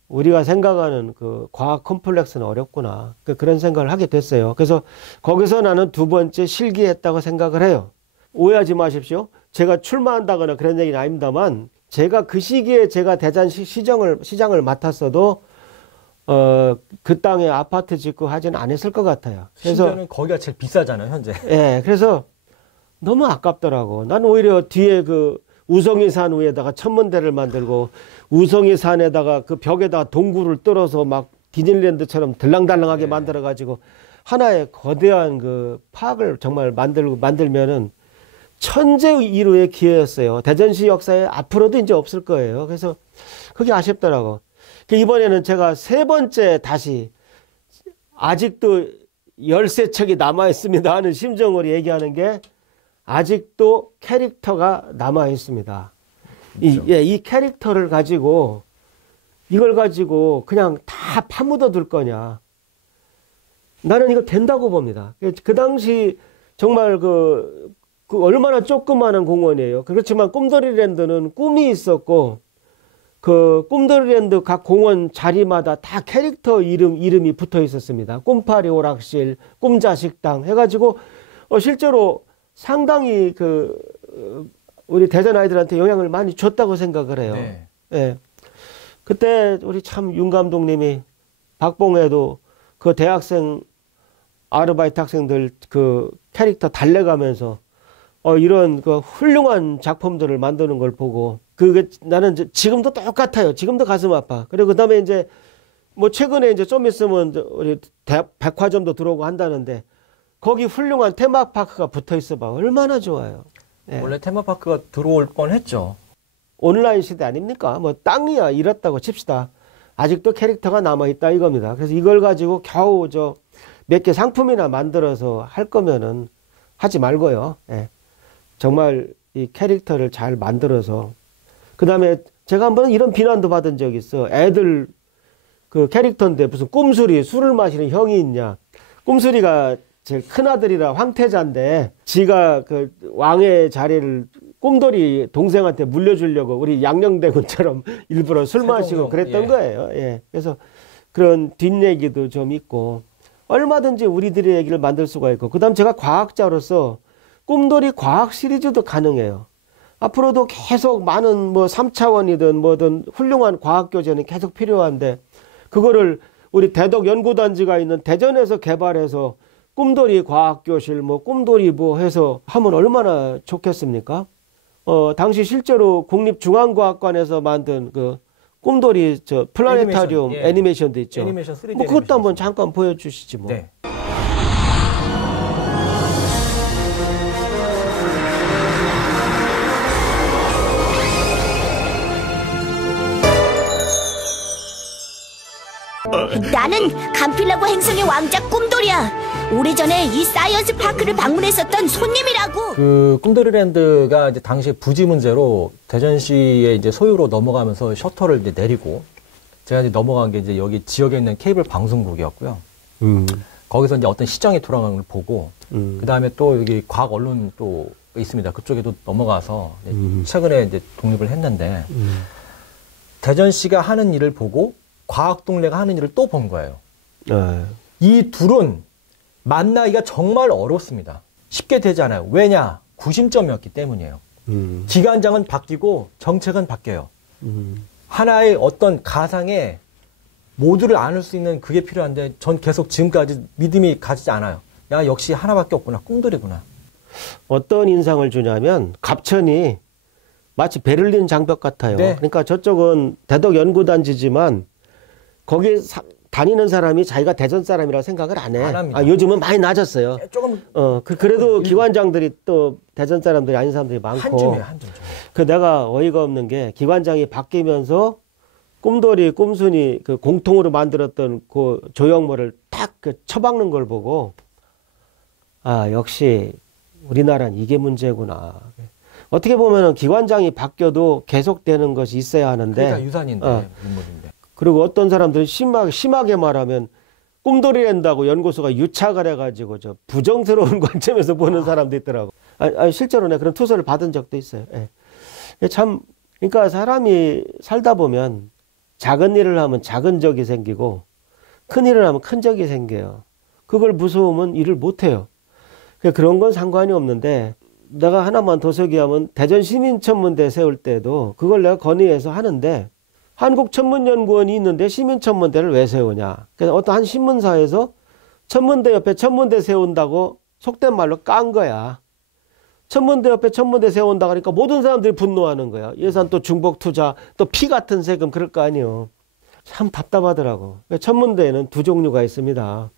우리가 생각하는 그 과학 컴플렉스는 어렵구나. 그런 생각을 하게 됐어요. 그래서 거기서 나는 두 번째 실기했다고 생각을 해요. 오해하지 마십시오. 제가 출마한다거나 그런 얘기는 아닙니다만 제가 그 시기에 제가 대전 시장을 맡았어도 그 땅에 아파트 짓고 하지는 않았을 것 같아요. 그래서 심지어는 거기가 제일 비싸잖아요, 현재. 예, 그래서 너무 아깝더라고. 난 오히려 뒤에 그 우성이산 위에다가 천문대를 만들고 우성이산에다가 그 벽에다가 동굴을 뚫어서 막 디즈니랜드처럼 들랑달랑하게 만들어가지고 하나의 거대한 그 파악을 정말 만들면은 천재 이루의 기회였어요. 대전시 역사에 앞으로도 이제 없을 거예요. 그래서 그게 아쉽더라고. 이번에는 제가 세 번째 다시 아직도 13척이 남아있습니다 하는 심정으로 얘기하는 게 아직도 캐릭터가 남아있습니다. 이 캐릭터를 가지고 이걸 가지고 그냥 다 파묻어 둘 거냐. 나는 이거 된다고 봅니다. 그 당시 정말 그 얼마나 조그마한 공원이에요. 그렇지만 꿈돌이랜드는 꿈이 있었고 그 꿈돌이랜드 각 공원 자리마다 다 캐릭터 이름이 붙어 있었습니다. 꿈파리 오락실, 꿈자식당 해가지고 실제로 상당히 우리 대전 아이들한테 영향을 많이 줬다고 생각을 해요. 네. 예. 그때 우리 참 윤 감독님이 박봉에도 그 대학생 아르바이트 학생들 그 캐릭터 달래가면서 이런 그 훌륭한 작품들을 만드는 걸 보고 그게 나는 지금도 똑같아요. 지금도 가슴 아파. 그리고 그다음에 이제 뭐 최근에 이제 좀 있으면 우리 백화점도 들어오고 한다는데 거기 훌륭한 테마파크가 붙어 있어 봐. 얼마나 좋아요. 예. 원래 테마파크가 들어올 뻔했죠. 온라인 시대 아닙니까? 뭐 땅이야 이렇다고 칩시다. 아직도 캐릭터가 남아있다 이겁니다. 그래서 이걸 가지고 겨우 몇 개 상품이나 만들어서 할 거면은 하지 말고요. 예. 정말 이 캐릭터를 잘 만들어서 그 다음에 제가 한번 이런 비난도 받은 적이 있어. 애들 그 캐릭터인데 무슨 꼼수리 술을 마시는 형이 있냐. 꼼수리가 제일 큰아들이라 황태자인데 지가 그 왕의 자리를 꼼돌이 동생한테 물려주려고 우리 양녕대군처럼 일부러 술 마시고 그랬던 거예요. 예. 그래서 그런 뒷얘기도 좀 있고 얼마든지 우리들의 얘기를 만들 수가 있고 그 다음 제가 과학자로서 꿈돌이 과학 시리즈도 가능해요. 앞으로도 계속 많은 뭐 3차원이든 뭐든 훌륭한 과학 교재는 계속 필요한데 그거를 우리 대덕 연구단지가 있는 대전에서 개발해서 꿈돌이 과학교실 뭐 꿈돌이 뭐 해서 하면 얼마나 좋겠습니까? 당시 실제로 국립중앙과학관에서 만든 그 꿈돌이 플라네타리움 애니메이션도 있죠. 애니메이션 3D 뭐 그것도 한번 잠깐 보여주시지 뭐. 네. 나는 감필라고 행성의 왕자 꿈돌이야. 오래전에 이 사이언스 파크를 방문했었던 손님이라고. 그 꿈돌이랜드가 이제 당시 부지 문제로 대전시의 이제 소유로 넘어가면서 셔터를 이제 내리고 제가 이제 넘어간 게 이제 여기 지역에 있는 케이블 방송국이었고요. 거기서 이제 어떤 시장이 돌아가는 걸 보고 그 다음에 또 여기 과학 언론 또 있습니다. 그쪽에도 넘어가서 최근에 이제 독립을 했는데 대전시가 하는 일을 보고 과학동네가 하는 일을 또 본 거예요. 이 둘은 만나기가 정말 어렵습니다. 쉽게 되지 않아요. 왜냐? 구심점이었기 때문이에요. 기관장은 바뀌고 정책은 바뀌어요. 하나의 어떤 가상에 모두를 안을 수 있는 그게 필요한데 전 계속 지금까지 믿음이 가지지 않아요. 야, 역시 하나밖에 없구나. 꿈돌이구나. 어떤 인상을 주냐면 갑천이 마치 베를린 장벽 같아요. 네. 그러니까 저쪽은 대덕 연구단지지만 거기 다니는 사람이 자기가 대전 사람이라고 생각을 안 해. 안 합니다. 요즘은 많이 낮았어요. 조금 그래도 기관장들이 또 대전 사람들이 아닌 사람들이 많고. 한 줌이에요, 한 줌. 그 내가 어이가 없는 게 기관장이 바뀌면서 꿈돌이, 꿈순이 그 공통으로 만들었던 그 조형물을 탁 쳐박는 걸 보고 아, 역시 우리나라는 이게 문제구나. 어떻게 보면은 기관장이 바뀌어도 계속되는 것이 있어야 하는데. 그러니까 유산인데, 인물인데. 그리고 어떤 사람들은 심하게 말하면 꿈돌이랜다고 연구소가 유착을 해가지고 부정스러운 관점에서 보는 사람도 있더라고. 실제로 내가 그런 투서를 받은 적도 있어요. 예. 참, 그러니까 사람이 살다 보면 작은 일을 하면 작은 적이 생기고 큰 일을 하면 큰 적이 생겨요. 그걸 무서우면 일을 못해요. 그런 건 상관이 없는데 내가 하나만 더 소개하면 대전 시민천문대 세울 때도 그걸 내가 건의해서 하는데 한국천문연구원이 있는데 시민천문대를 왜 세우냐. 그래서 어떤 한 신문사에서 천문대 옆에 천문대 세운다고 속된 말로 깐 거야. 천문대 옆에 천문대 세운다 그러니까 모든 사람들이 분노하는 거야. 예산 또 중복 투자, 또 피 같은 세금 그럴 거 아니에요. 참 답답하더라고. 천문대에는 두 종류가 있습니다.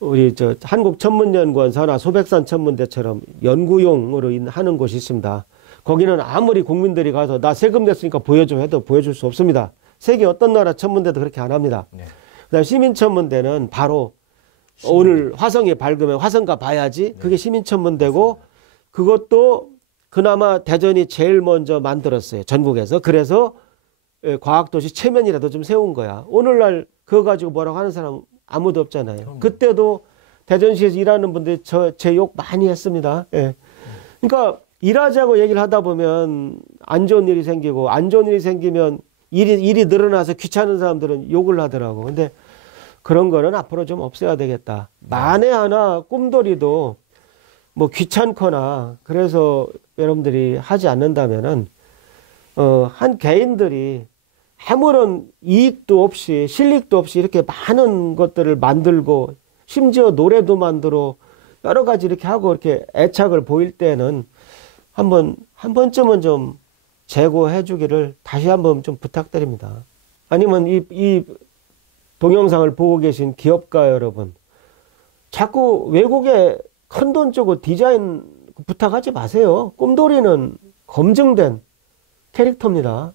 우리 한국천문연구원 산하 소백산 천문대처럼 연구용으로 하는 곳이 있습니다. 거기는 아무리 국민들이 가서 나 세금 냈으니까 보여줘 해도 보여줄 수 없습니다. 세계 어떤 나라 천문대도 그렇게 안 합니다. 네. 그다음 시민천문대는 바로 오늘 화성이 밝으면 화성가 봐야지. 그게 시민천문대고 그것도 그나마 대전이 제일 먼저 만들었어요. 전국에서. 그래서 과학도시 체면이라도 좀 세운 거야. 오늘날 그거 가지고 뭐라고 하는 사람 아무도 없잖아요. 그때도 대전시에서 일하는 분들이 제 욕 많이 했습니다. 예. 그러니까 일하자고 얘기를 하다 보면 안 좋은 일이 생기고 안 좋은 일이 생기면 일이 늘어나서 귀찮은 사람들은 욕을 하더라고. 근데 그런 거는 앞으로 좀 없애야 되겠다. 만에 하나 꿈돌이도 뭐 귀찮거나 그래서 여러분들이 하지 않는다면은 한 개인들이 아무런 이익도 없이 실익도 없이 이렇게 많은 것들을 만들고 심지어 노래도 만들어 여러 가지 이렇게 하고 이렇게 애착을 보일 때는 한 번쯤은 좀 재고해 주기를 다시 한번 좀 부탁드립니다. 아니면 이 동영상을 보고 계신 기업가 여러분, 자꾸 외국에 큰 돈 주고 디자인 부탁하지 마세요. 꿈돌이는 검증된 캐릭터입니다.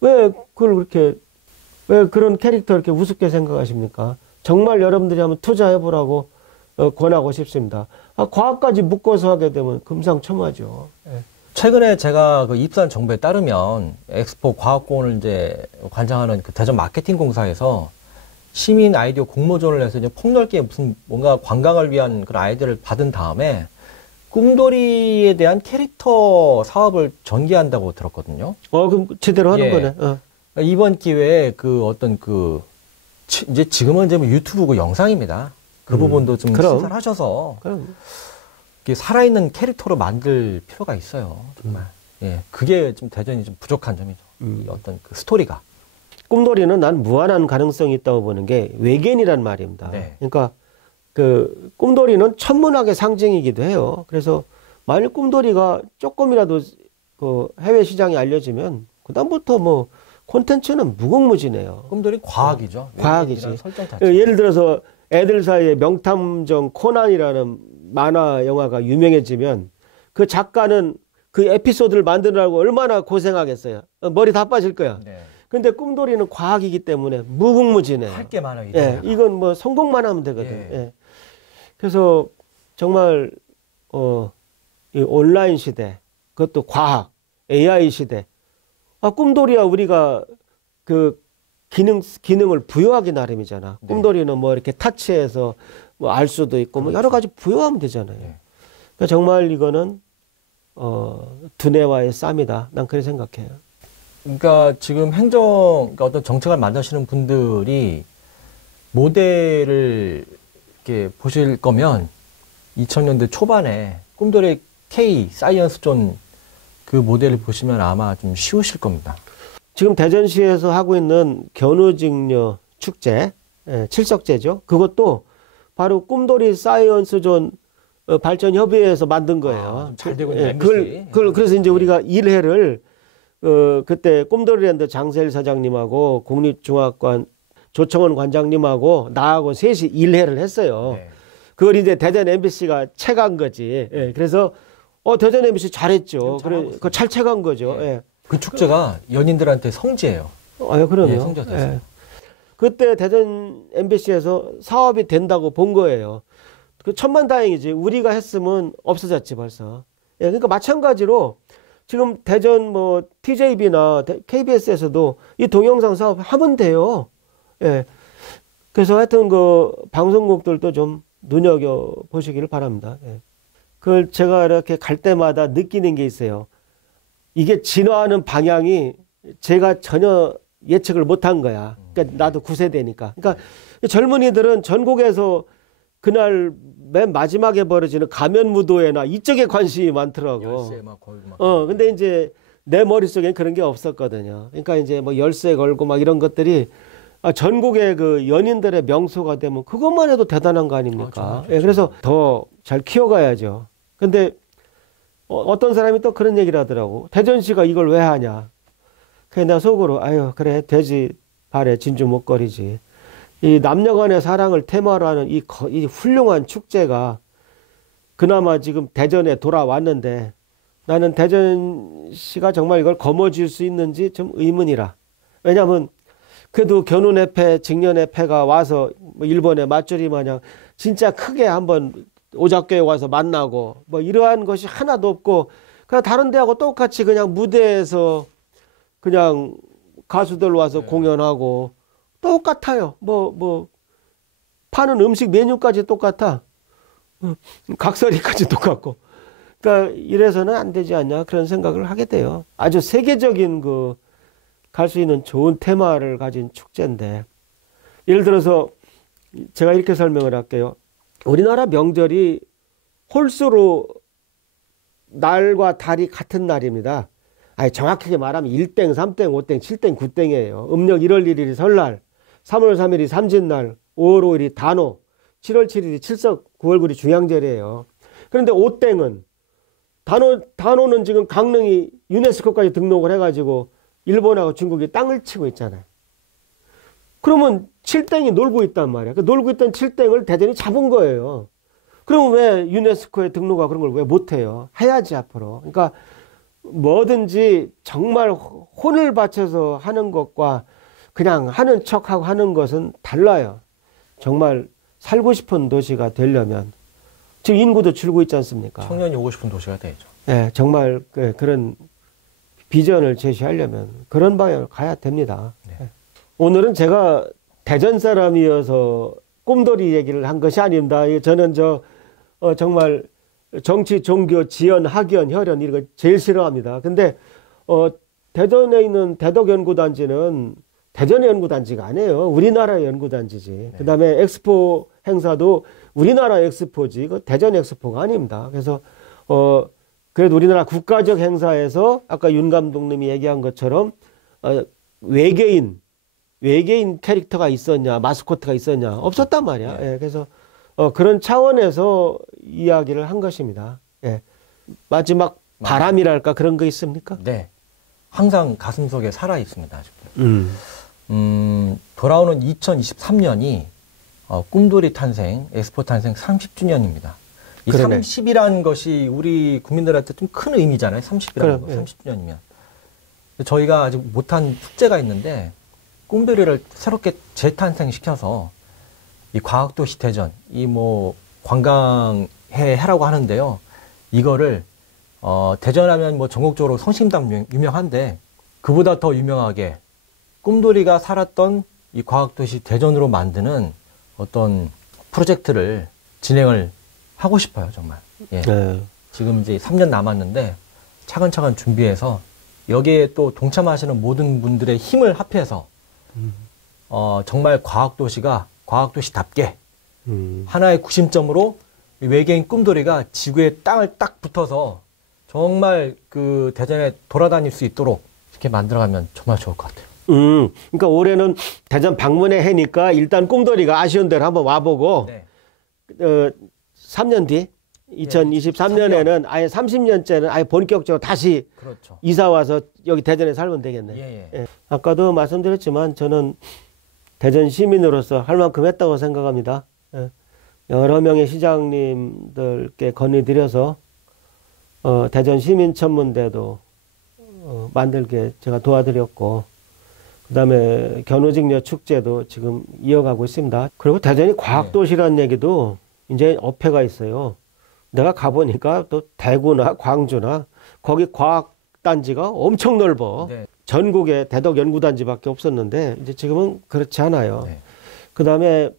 왜 그런 캐릭터 이렇게 우습게 생각하십니까? 정말 여러분들이 한번 투자해보라고 권하고 싶습니다. 과학까지 묶어서 하게 되면 금상첨화죠. 최근에 제가 그 입수한 정보에 따르면 엑스포 과학공원을 이제 관장하는 그 대전 마케팅 공사에서 시민 아이디어 공모전을 해서 이제 폭넓게 무슨 뭔가 관광을 위한 그런 아이디어를 받은 다음에 꿈돌이에 대한 캐릭터 사업을 전개한다고 들었거든요. 그럼 제대로 하는 거네. 이번 기회에 이제 지금은 이제 뭐 유튜브고 영상입니다. 그 부분도 좀 신설하셔서 살아있는 캐릭터로 만들 필요가 있어요. 정말. 예, 그게 좀 대전이 좀 부족한 점이죠. 이 어떤 그 스토리가. 꿈돌이는 난 무한한 가능성이 있다고 보는 게 외계인이란 말입니다. 네. 그러니까 그 꿈돌이는 천문학의 상징이기도 해요. 그래서 만일 꿈돌이가 조금이라도 그 해외 시장에 알려지면 그다음부터 뭐 콘텐츠는 무궁무진해요. 꿈돌이 과학이죠. 과학이지. 설정 자체. 예를 들어서 애들 사이에 명탐정 코난이라는 만화 영화가 유명해지면 그 작가는 그 에피소드를 만드느라고 얼마나 고생하겠어요. 머리 다 빠질 거야. 네. 근데 꿈돌이는 과학이기 때문에 무궁무진해요. 할 게 많아요. 예, 이건 뭐 성공만 하면 되거든. 예. 예. 그래서 정말 이 온라인 시대, 그것도 과학, AI 시대. 꿈돌이야 우리가 그 기능을 부여하기 나름이잖아. 네. 꿈돌이는 뭐 이렇게 타치해서 뭐 알 수도 있고 뭐 여러 가지 부여하면 되잖아요. 네. 그러니까 정말 이거는 두뇌와의 쌈이다. 난 그렇게 생각해요. 그러니까 지금 그러니까 어떤 정책을 만드시는 분들이 모델을 이렇게 보실 거면 2000년대 초반에 꿈돌이 K 사이언스 존 그 모델을 보시면 아마 좀 쉬우실 겁니다. 지금 대전시에서 하고 있는 견우직녀 축제, 칠석제죠. 그것도 바로 꿈돌이 사이언스 존 발전협의회에서 만든 거예요. 좀잘 되고 있는 MBC. 그래서 이제 우리가 1회를 그때 꿈돌이랜드 장세일 사장님하고 국립중앙관 조청원 관장님하고 나하고 셋이 1회를 했어요. 네. 그걸 이제 대전 MBC가 채간 거지. 예, 그래서 대전 MBC 잘했죠. 그래, 그거 잘 채간 거죠. 네. 예. 그 축제가 연인들한테 성지예요. 그럼요. 예, 성지가 됐어요. 예. 그때 대전 MBC에서 사업이 된다고 본 거예요. 그 천만다행이지. 우리가 했으면 없어졌지 벌써. 예, 그러니까 마찬가지로 지금 대전 뭐 TJB나 KBS에서도 이 동영상 사업 하면 돼요. 예. 그래서 하여튼 그 방송국들도 좀 눈여겨 보시기를 바랍니다. 예. 그걸 제가 이렇게 갈 때마다 느끼는 게 있어요. 이게 진화하는 방향이 제가 전혀 예측을 못한 거야. 그러니까 나도 9세대니까. 그러니까 젊은이들은 전국에서 그날 맨 마지막에 벌어지는 가면무도회나 이쪽에 관심이 많더라고. 열쇠 막 거의 막. 근데 이제 내 머릿속엔 그런 게 없었거든요. 그러니까 이제 뭐 열쇠 걸고 막 이런 것들이 전국의 그 연인들의 명소가 되면 그것만 해도 대단한 거 아닙니까? 예, 그래서 더 잘 키워가야죠. 근데 어떤 사람이 또 그런 얘기를 하더라고. 대전시가 이걸 왜 하냐. 그래 내가 속으로 아유 그래 돼지 발에 진주 목걸이지. 이 남녀 간의 사랑을 테마로 하는 이 훌륭한 축제가 그나마 지금 대전에 돌아왔는데 나는 대전시가 정말 이걸 거머쥘 수 있는지 좀 의문이라. 왜냐하면 그래도 견운의 직년의 패가 와서 뭐 일본의 맞추리 마냥 진짜 크게 한번 오작교에 와서 만나고 뭐 이러한 것이 하나도 없고 그냥 다른 데하고 똑같이 그냥 무대에서 그냥 가수들 와서 공연하고 똑같아요. 뭐 파는 음식 메뉴까지 똑같아. 각설이까지 똑같고. 그러니까 이래서는 안 되지 않냐 그런 생각을 하게 돼요. 아주 세계적인 갈 수 있는 좋은 테마를 가진 축제인데 예를 들어서 제가 이렇게 설명을 할게요. 우리나라 명절이 홀수로 날과 달이 같은 날입니다. 아니 정확하게 말하면 1땡, 3땡, 5땡, 7땡, 9땡이에요. 음력 1월 1일이 설날, 3월 3일이 삼진날, 5월 5일이 단오, 7월 7일이 칠석, 9월 9일이 중양절이에요. 그런데 5땡은 단오는 지금 강릉이 유네스코까지 등록을 해가지고 일본하고 중국이 땅을 치고 있잖아요. 그러면 7땡이 놀고 있단 말이야. 그 놀고 있던 7땡을 대전이 잡은 거예요. 그럼 왜 유네스코에 등록하고 그런 걸 왜 못해요? 해야지 앞으로. 그러니까 뭐든지 정말 혼을 바쳐서 하는 것과 그냥 하는 척하고 하는 것은 달라요. 정말 살고 싶은 도시가 되려면 지금 인구도 줄고 있지 않습니까? 청년이 오고 싶은 도시가 되죠. 네, 정말 그런 비전을 제시하려면 그런 방향을 가야 됩니다. 네. 오늘은 제가 대전 사람이어서 꿈돌이 얘기를 한 것이 아닙니다. 저는 정말 정치, 종교, 지연, 학연, 혈연 이런 거 제일 싫어합니다. 근데 대전에 있는 대덕연구단지는 대전의 연구단지가 아니에요. 우리나라의 연구단지지. 네. 그다음에 엑스포 행사도 우리나라 엑스포지. 대전 엑스포가 아닙니다. 그래서 그래도 우리나라 국가적 행사에서 아까 윤 감독님이 얘기한 것처럼 외계인 캐릭터가 있었냐, 마스코트가 있었냐 없었단 말이야. 네. 예, 그래서 그런 차원에서 이야기를 한 것입니다. 예. 마지막 바람이랄까 그런 거 있습니까? 네. 항상 가슴속에 살아 있습니다. 아직도. 돌아오는 2023년이 꿈돌이 탄생, 엑스포 탄생 30주년입니다. 이 그러네. 30이라는 것이 우리 국민들한테 좀 큰 의미잖아요. 30이라는 거, 예. 30주년이면. 저희가 아직 못한 축제가 있는데 꿈돌이를 새롭게 재탄생시켜서 이 과학도시 대전, 이 관광해라고 하는데요. 이거를 대전하면 전국적으로 성심당 유명한데 그보다 더 유명하게 꿈돌이가 살았던 이 과학도시 대전으로 만드는 어떤 프로젝트를 진행을 하고 싶어요, 정말. 예. 네. 지금 이제 3년 남았는데 차근차근 준비해서 여기에 또 동참하시는 모든 분들의 힘을 합해서 정말 과학도시가 과학도시답게 하나의 구심점으로 외계인 꿈돌이가 지구의 땅을 딱 붙어서 정말 그 대전에 돌아다닐 수 있도록 이렇게 만들어가면 정말 좋을 것 같아요. 그러니까 올해는 대전 방문의 해니까 일단 꿈돌이가 아쉬운 대로 한번 와보고 네. 3년 뒤 2023년에는 아예 30년째는 아예 본격적으로 다시 그렇죠. 이사 와서 여기 대전에 살면 되겠네요. 예. 예. 아까도 말씀드렸지만 저는 대전 시민으로서 할 만큼 했다고 생각합니다. 예. 여러 명의 시장님들께 건의드려서 대전 시민천문대도 만들게 제가 도와드렸고 그다음에 견우직녀 축제도 지금 이어가고 있습니다. 그리고 대전이 과학도시라는 얘기도 이제 어폐가 있어요. 내가 가보니까 또 대구나 광주나 거기 과학단지가 엄청 넓어. 네. 전국에 대덕연구단지밖에 없었는데 이제 지금은 그렇지 않아요. 네. 그다음에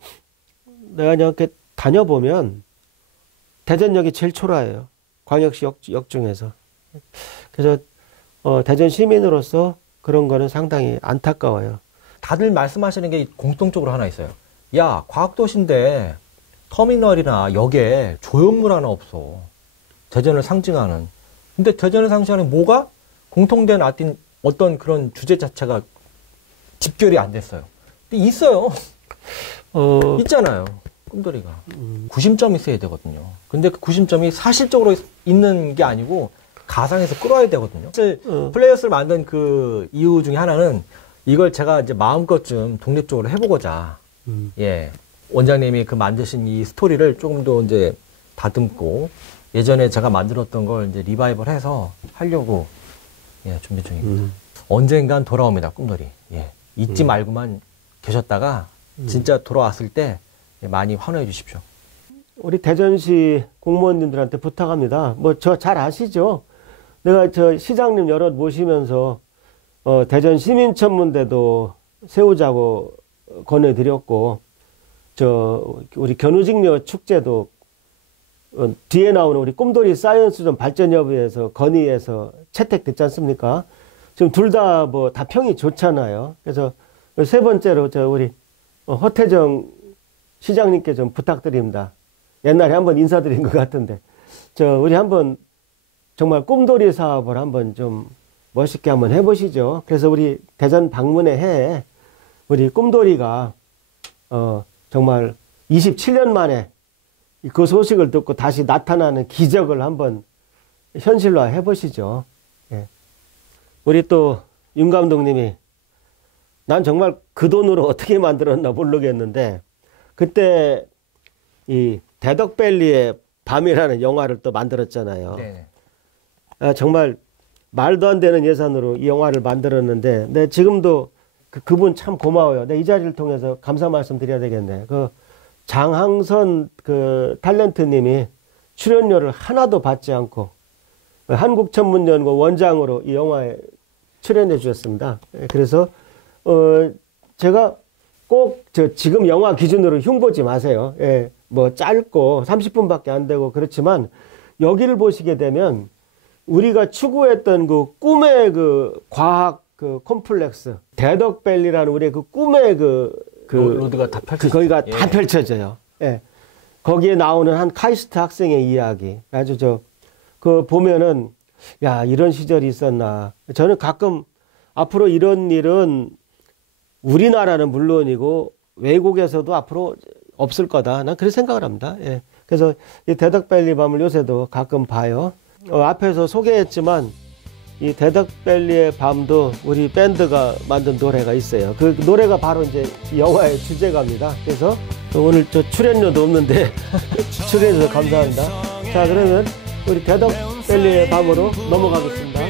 내가 그냥 이렇게 다녀보면 대전역이 제일 초라해요. 광역시 역 중에서. 그래서 대전 시민으로서 그런 거는 상당히 안타까워요. 다들 말씀하시는 게 공통적으로 하나 있어요. 야, 과학도시인데 터미널이나 역에 조형물 하나 없어. 대전을 상징하는. 근데 대전을 상징하는 뭐가? 공통된 어떤 그런 주제 자체가 집결이 안 됐어요. 근데 있어요. 있잖아요. 꿈돌이가. 구심점이 있어야 되거든요. 근데 그 구심점이 사실적으로 있는 게 아니고 가상에서 끌어야 되거든요. 사실 플레이어스를 만든 그 이유 중에 하나는 이걸 제가 이제 마음껏 좀 독립적으로 해보고자, 예. 원장님이 그 만드신 이 스토리를 조금 더 이제 다듬고 예전에 제가 만들었던 걸 이제 리바이벌 해서 하려고, 예, 준비 중입니다. 언젠간 돌아옵니다, 꿈돌이. 예. 잊지 말고만 계셨다가 진짜 돌아왔을 때 많이 환호해 주십시오. 우리 대전시 공무원님들한테 부탁합니다. 뭐 저 잘 아시죠? 내가 저 시장님 여럿 모시면서 대전 시민천문대도 세우자고 권해드렸고, 우리 견우직녀 축제도 뒤에 나오는 우리 꿈돌이 사이언스존 발전협의회에서 건의해서 채택됐지 않습니까? 지금 둘 다 뭐 다 평이 좋잖아요. 그래서 세 번째로 우리 허태정 시장님께 좀 부탁드립니다. 옛날에 한번 인사드린 것 같은데, 우리 한번 정말 꿈돌이 사업을 한번 좀 멋있게 한번 해보시죠. 그래서 우리 대전 방문의 해에 우리 꿈돌이가 정말 27년 만에 그 소식을 듣고 다시 나타나는 기적을 한번 현실화 해보시죠. 예. 우리 또 윤 감독님이 난 정말 그 돈으로 어떻게 만들었나 모르겠는데, 그때 이 데덕밸리의 밤이라는 영화를 또 만들었잖아요. 네. 정말 말도 안 되는 예산으로 이 영화를 만들었는데, 네, 지금도 그분 참 고마워요. 네, 이 자리를 통해서 감사 말씀 드려야 되겠네. 그 장항선 그 탤런트님이 출연료를 하나도 받지 않고 한국천문연구 원장으로 이 영화에 출연해 주셨습니다. 그래서 제가 꼭 지금 영화 기준으로 흉보지 마세요. 예, 뭐 짧고 30분밖에 안 되고 그렇지만 여기를 보시게 되면 우리가 추구했던 그 꿈의 그 과학 그 콤플렉스, 데덕밸리라는 우리의 그 꿈의 로드가 다 펼쳐져요. 거기가 예. 다 펼쳐져요. 예. 거기에 나오는 한 카이스트 학생의 이야기. 아주 그 보면은, 야, 이런 시절이 있었나. 저는 가끔 앞으로 이런 일은 우리나라는 물론이고 외국에서도 앞으로 없을 거다. 난 그렇게 생각을 합니다. 예. 그래서 이 데덕밸리 밤을 요새도 가끔 봐요. 앞에서 소개했지만 이 데덕밸리의 밤도 우리 밴드가 만든 노래가 있어요. 그 노래가 바로 이제 영화의 주제가입니다. 그래서 오늘 저 출연료도 없는데 출연해주셔서 감사합니다. 자, 그러면 우리 데덕밸리의 밤으로 넘어가겠습니다.